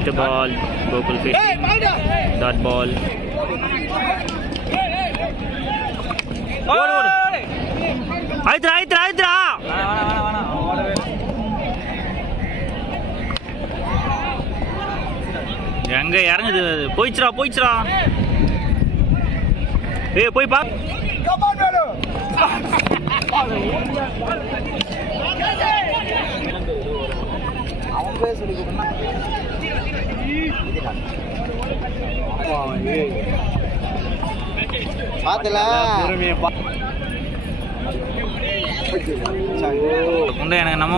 First ball, Gokul facing that ball. Aitra. எங்க இறங்குது? போயிச்சுடா. ஏய் போய் பா. அவன் பேர் சொல்லி பாத்தல உண்டை எனக்கு நம்ம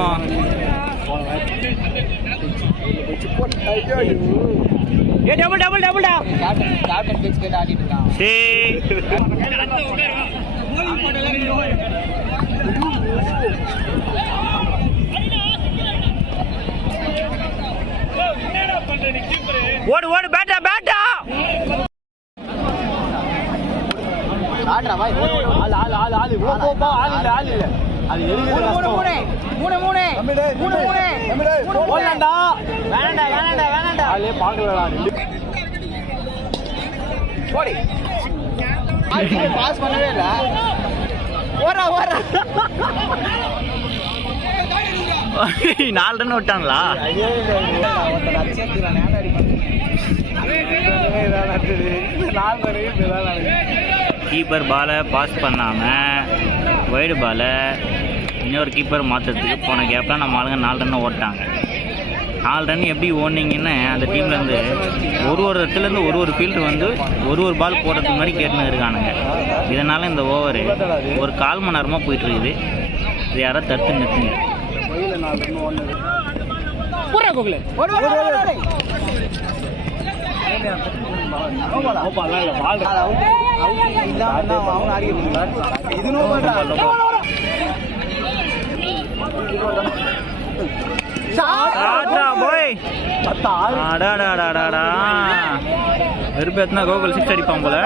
ஏ டபுள் டா கேப்டன் பிச் கேட் ஆடிட்டு இருக்கான் சரி ஓடு பேட்டா ஆட்றா பாய் ஆளு போ ஆளு இல்ல அது எரியுது கஷ்டம் 3 போடடா வேணாம்டா ஆளே பாக்கலடா ஓடி பாஸ் பண்ணவே இல்ல ஓரா 4 ரன் விட்டாங்களா கீப்பர் பாலை பாஸ் பண்ணாமல் வைடு பாலை இன்னொரு கீப்பர் மாற்றுறதுக்கு போன கேப்பில் நம்ம ஆளுங்க 4 ரன் ஓட்டாங்க. 4 ரன் எப்படி ஓடினீங்கன்னு அந்த டீம்லேருந்து ஒரு இடத்துலேருந்து ஒரு ஃபீல்டு வந்து ஒரு பால் போடுறதுக்கு மாதிரி கேட்டுன்னு இருக்கானுங்க. இதனால் இந்த ஓவரு ஒரு 1/4 மணி நேரமாக போயிட்டுருக்குது. இது யாராவது தடுத்து நிறுத்துங்க. வெறுப்பேத்தினா கோகுல் 6 அடிப்பான் போல.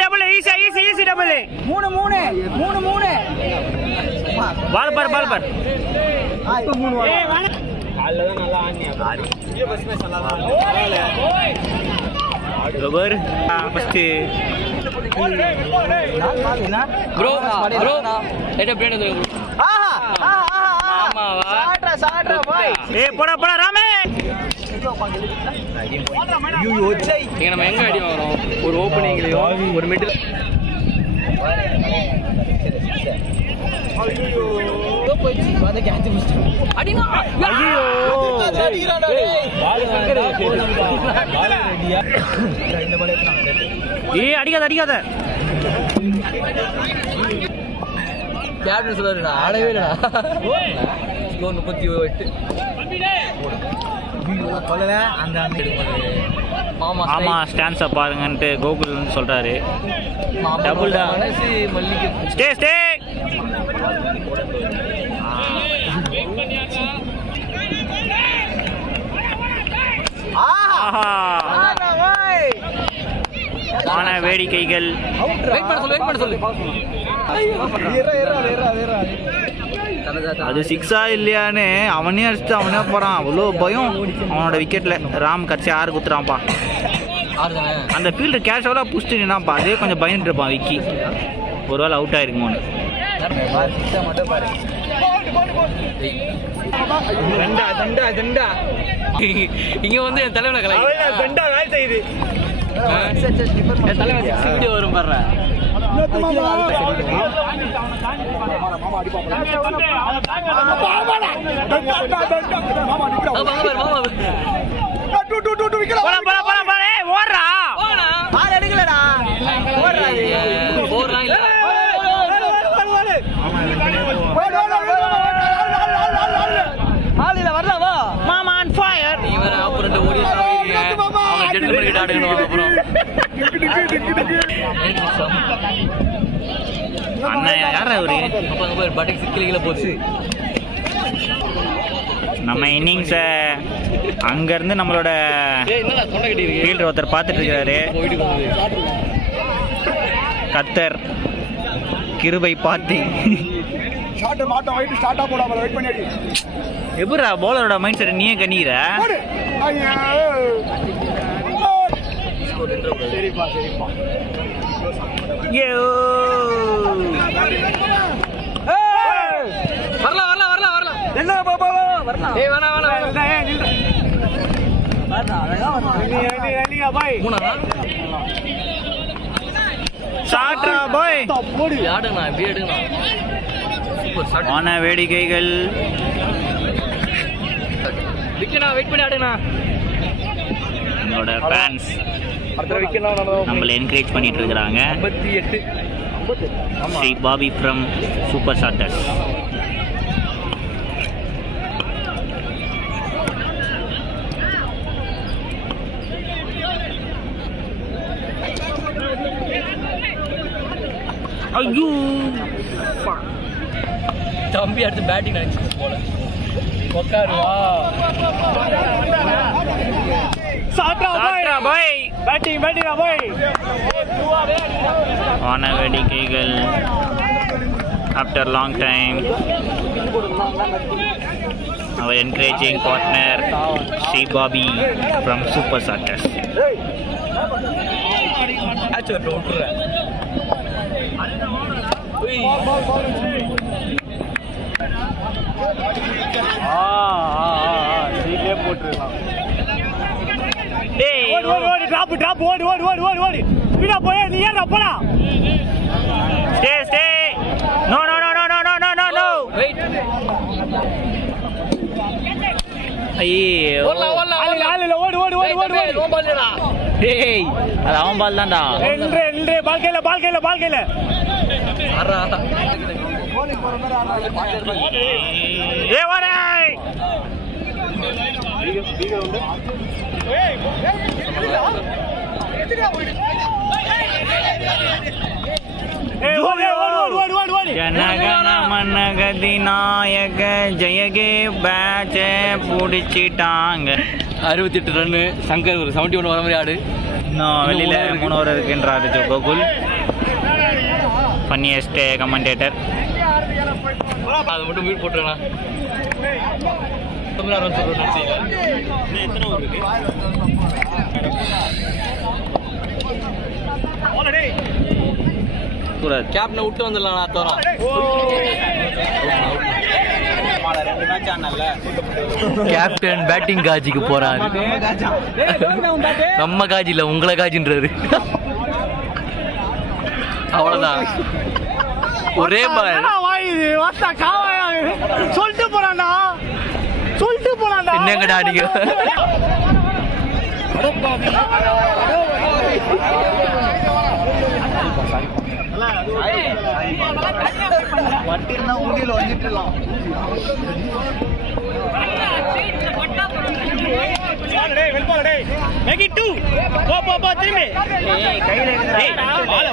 டபுள் ஈஸி டபுள் 3 பால் பார் போடா ராமே. நம்ம எங்க அடி வரோம்? ஒரு ஓப்பனிங்லயும் ஒரு மிடில். அடிக்காத கேப்டன் சொல்லுடா ஆடவே இல்லடா. 38 சொல்லல அந்த மாமா ஸ்டாண்ட்ஸை பாருங்கன்ட்டு கோகுல் சொல்றாரு. டபுள் டா ஸ்டே வேடிக்கைகள். அது 6 இல்லையான்னு அவனே அடிச்சுட்டு அவனே போறான். அவ்வளோ பயம் அவனோட விக்கெட்ல. ராம் கட்சி 6 குத்துறான்ப்பா. அந்த ஃபீல்டு கேஷுவலா புடிச்சிட்டு நின்னாப்பா. அதே கொஞ்சம் பயந்துட்டு இருப்பான் விக்கி. ஒருவேளை அவுட் ஆயிருக்குமோன்னு. இங்க வந்து என் தலைவனை கலை வீடியோ வரும் பாரு. நம்ம இன்னிங்ஸை அங்கேருந்து நம்மளோட ஃபீல்டர் ஒருத்தர் பார்த்துட்டு இருக்காரு. கத்தர் கிருபை பார்த்து எப்படா பவுலரோட மைண்ட் செட் நீயே கணிக்கிற? வேடிக்கைகள் நம்மளோட ஃபேன்ஸ் நம்மளை என்கரேஜ் பண்ணிட்டு இருக்கிறாங்க. Sri Bobby from Super Shooters. ஐயோ தம்பி அடுத்து பேட்டிங் நினைச்சு போல உட்காருவா. வான வேடிக்கைகள் after long time. our encouraging partner Sri Bobby from Super Shooters. போட்டுருக்கலாம். ஓடி டிராப் டிராப் ஓடி ஓடி ஓடி ஓடி ஓடி ஸ்பீடா போய் நீ ஏன்டா போடா. Stay stay no no no no no no no no wait. ஐயோ ஆல்ல ஓடி ஓடி ஓடி ஓடி ஓடி ஓ பால்டா. டேய் அது அவன் பால் தான்டா. ரெண்டு பால் கையில பால் கையில பால் கையில அரா ஓடி போற மாதிரி அரா. ஏ வாடா வீக உண்டு. ஏய் ஜனகணமனகதி நாயக ஜெயகே பேட்ச பிடிச்சிட்டாங்க. 68 ரன்னு. சங்கர் ஒரு 71 வர மாதிரி ஆடு. இன்னும் வெளியில 3 ஓவர் இருக்குன்றாரு கோகுல், ஃபன்னியஸ்ட் கமெண்டேட்டர். அது மட்டும் மீட் போட்டுருக்கலாம். கேப்டனை விட்டு வந்துடலாம். கேப்டன் பேட்டிங் காஜிக்கு போறாரு. நம்ம காஜி இல்ல உங்களை காஜின்றாரு. அவ்வளவுதான். ஒரே சொல்லிட்டு போறான்டா சொல்லிட்டு போறான்டா. என்னங்கடா நீங்க வட்டிருந்தா ஊடியில் வந்துட்டுலாம்.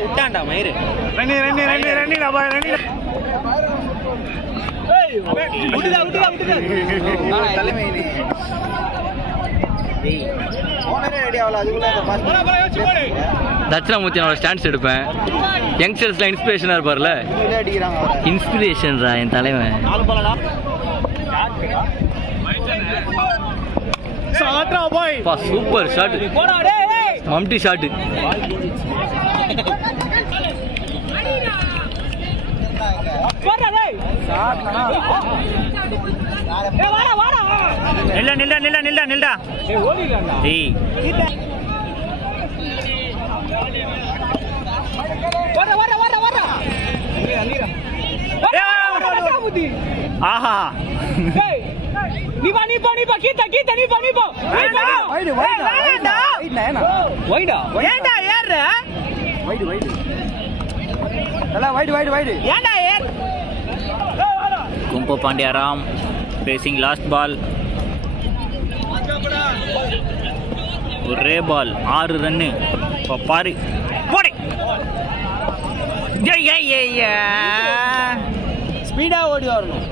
விட்டான்டா மயிறு. தட்சிணாமூர்த்தி ஸ்டாண்ட்ஸ் எடுப்பேன். யங்ஸ்டர்ஸ்ல இன்ஸ்பிரேஷனா இருப்பார்ல. இன்ஸ்பிரேஷன்ரா என் தலைவன். Super shot. மம்டி ஷாட். நில்ல நில்ல நில்ல நில்ல நில்டா. டேய் வர வர வர வர. ஆஹா நீ பா நீ பா நீ பா கீதா கீதா நீ பா நீ பா. வைடு வைடா வைடா ஏண்டா ஏற வைடு வைடு நல்லா வைடு வைடு வைடு ஏண்டா ஏற. கும்போ பாண்டியாராம் ஃபேசிங் லாஸ்ட் பால். ஒரே பால் 6 ரன்னு. பாரு போடு. ஸ்பீடா ஓடி வரணும்.